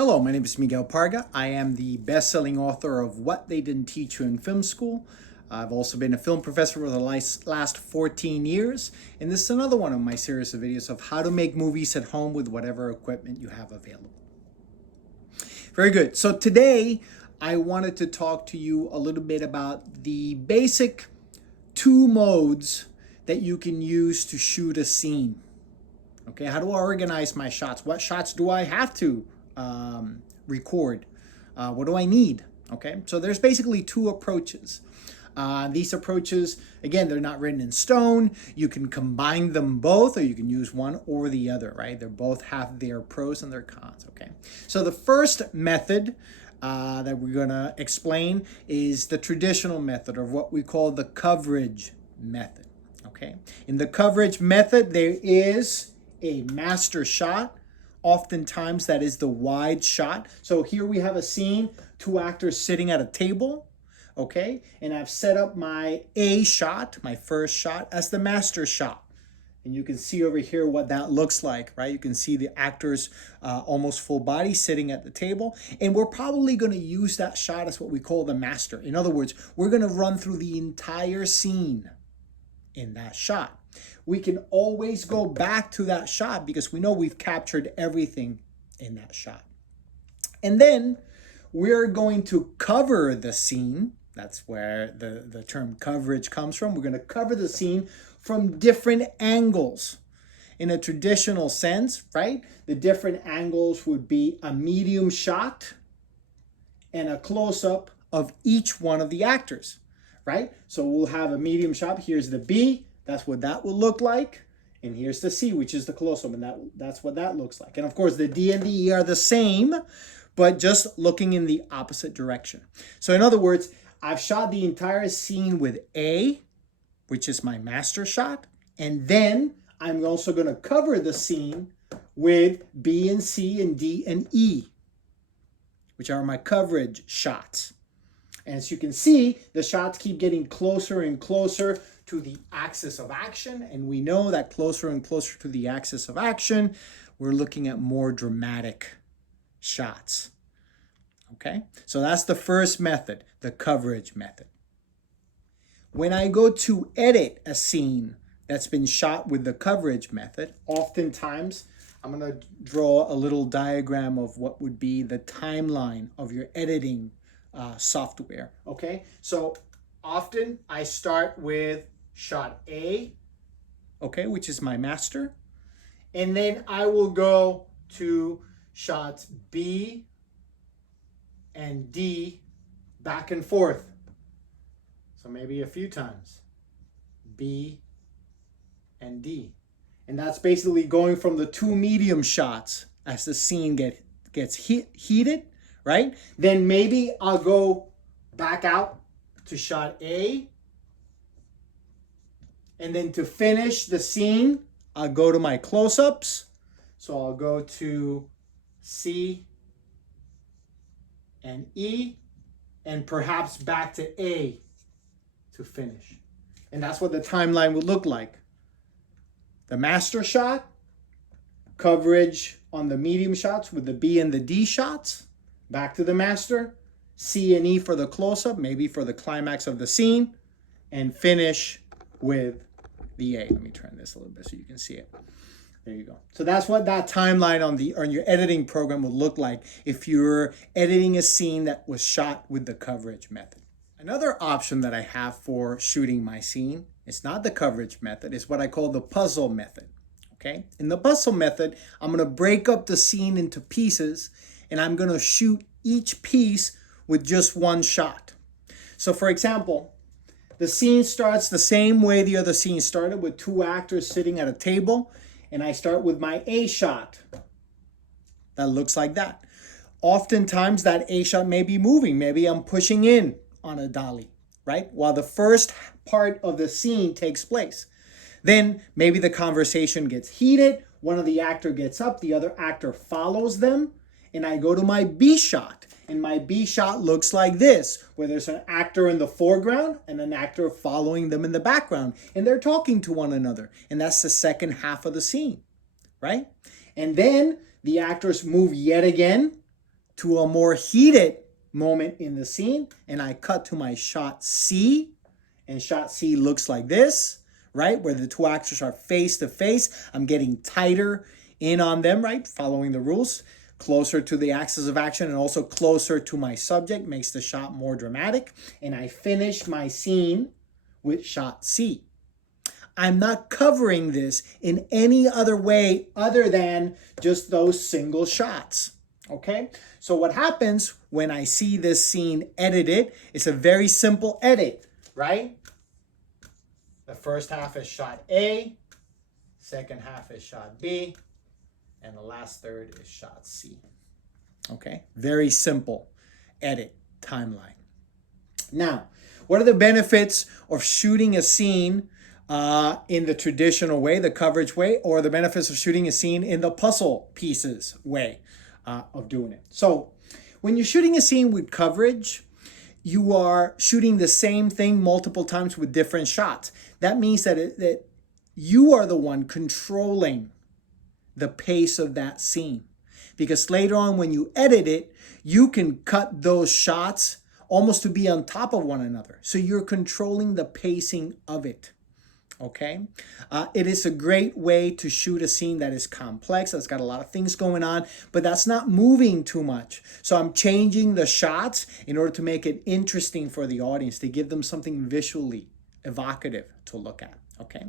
Hello, my name is Miguel Parga. I am the best-selling author of What They Didn't Teach You in Film School. I've also been a film professor for the last 14 years, and this is another one of my series of videos of how to make movies at home with whatever equipment you have available. Very good. So today, I wanted to talk to you a little bit about the basic two modes that you can use to shoot a scene. Okay, how do I organize my shots? What shots do I have to record? What do I need? Okay, so there's basically two approaches. These approaches, again, they're not written in stone. You can combine them both, or you can use one or the other, right? They both have their pros and their cons, okay? So the first method that we're gonna explain is the traditional method, or what we call the coverage method, okay? In the coverage method, there is a master shot. Oftentimes that is the wide shot. So here we have a scene, two actors sitting at a table, okay? And I've set up my A shot, my first shot, as the master shot. And you can see over here what that looks like, right? You can see the actors almost full body sitting at the table. And we're probably gonna use that shot as what we call the master. In other words, we're gonna run through the entire scene in that shot. We can always go back to that shot because we know we've captured everything in that shot. And then we're going to cover the scene. That's where the term coverage comes from. We're going to cover the scene from different angles. In a traditional sense, right? The different angles would be a medium shot and a close-up of each one of the actors, right? So we'll have a medium shot. Here's the B. That's what that will look like. And here's the C, which is the close-up, and that's what that looks like. And of course, the D and the E are the same, but just looking in the opposite direction. So in other words, I've shot the entire scene with A, which is my master shot, and then I'm also going to cover the scene with B and C and D and E, which are my coverage shots. And as you can see, the shots keep getting closer and closer to the axis of action. And we know that closer and closer to the axis of action, we're looking at more dramatic shots. Okay, so that's the first method, the coverage method. When I go to edit a scene that's been shot with the coverage method, oftentimes I'm going to draw a little diagram of what would be the timeline of your editing software. Okay, so often I start with shot A, okay, which is my master, and then I will go to shots B and D back and forth. So maybe a few times, B and D. And that's basically going from the two medium shots as the scene gets heated, right? Then maybe I'll go back out to shot A. And then to finish the scene, I'll go to my close-ups. So I'll go to C and E, and perhaps back to A to finish. And that's what the timeline would look like. The master shot, coverage on the medium shots with the B and the D shots, back to the master, C and E for the close-up, maybe for the climax of the scene, and finish with the A. Let me turn this a little bit so you can see it. There you go. So that's what that timeline on your editing program would look like if you're editing a scene that was shot with the coverage method. Another option that I have for shooting my scene, it's not the coverage method, it's what I call the puzzle method. Okay? In the puzzle method, I'm going to break up the scene into pieces, and I'm going to shoot each piece with just one shot. So for example, the scene starts the same way the other scene started, with two actors sitting at a table, and I start with my A shot. That looks like that. Oftentimes that A shot may be moving. Maybe I'm pushing in on a dolly, right? While the first part of the scene takes place. Then maybe the conversation gets heated. One of the actor gets up, the other actor follows them, and I go to my B shot. And my B shot looks like this, where there's an actor in the foreground and an actor following them in the background. And they're talking to one another. And that's the second half of the scene, right? And then the actors move yet again to a more heated moment in the scene, and I cut to my shot C, and shot C looks like this, right? Where the two actors are face to face. I'm getting tighter in on them, right? Following the rules, closer to the axis of action and also closer to my subject, makes the shot more dramatic. And I finish my scene with shot C. I'm not covering this in any other way other than just those single shots. Okay? So what happens when I see this scene edited, it's a very simple edit, right? The first half is shot A, second half is shot B, and the last third is shot C. Okay? Very simple edit timeline. Now, what are the benefits of shooting a scene in the traditional way, the coverage way, or the benefits of shooting a scene in the puzzle pieces way of doing it? So when you're shooting a scene with coverage, you are shooting the same thing multiple times with different shots. That means that you are the one controlling the pace of that scene. Because later on when you edit it, you can cut those shots almost to be on top of one another. So you're controlling the pacing of it. Okay? It is a great way to shoot a scene that is complex, that's got a lot of things going on, but that's not moving too much. So I'm changing the shots in order to make it interesting for the audience, to give them something visually evocative to look at. Okay?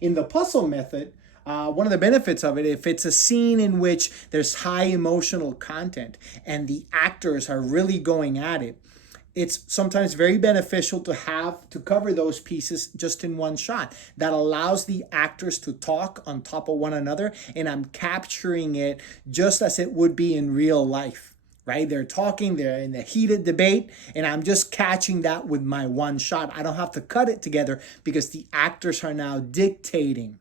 In the puzzle method, one of the benefits of it, if it's a scene in which there's high emotional content and the actors are really going at it, it's sometimes very beneficial to cover those pieces just in one shot. That allows the actors to talk on top of one another, and I'm capturing it just as it would be in real life, right? They're talking, they're in a heated debate, and I'm just catching that with my one shot. I don't have to cut it together because the actors are now dictating,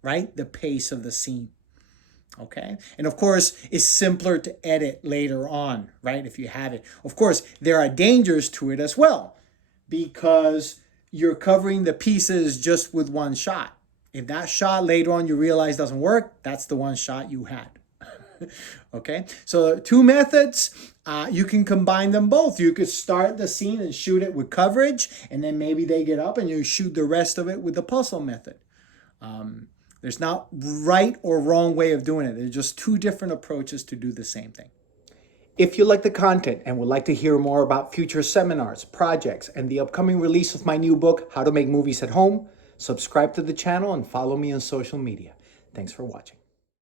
right, the pace of the scene. Okay. And of course, it's simpler to edit later on, right? If you have it. Of course, there are dangers to it as well because you're covering the pieces just with one shot. If that shot later on you realize doesn't work, that's the one shot you had. Okay. So two methods, you can combine them both. You could start the scene and shoot it with coverage, and then maybe they get up and you shoot the rest of it with the puzzle method. There's not right or wrong way of doing it. There's just two different approaches to do the same thing. If you like the content and would like to hear more about future seminars, projects, and the upcoming release of my new book, How to Make Movies at Home, subscribe to the channel and follow me on social media. Thanks for watching.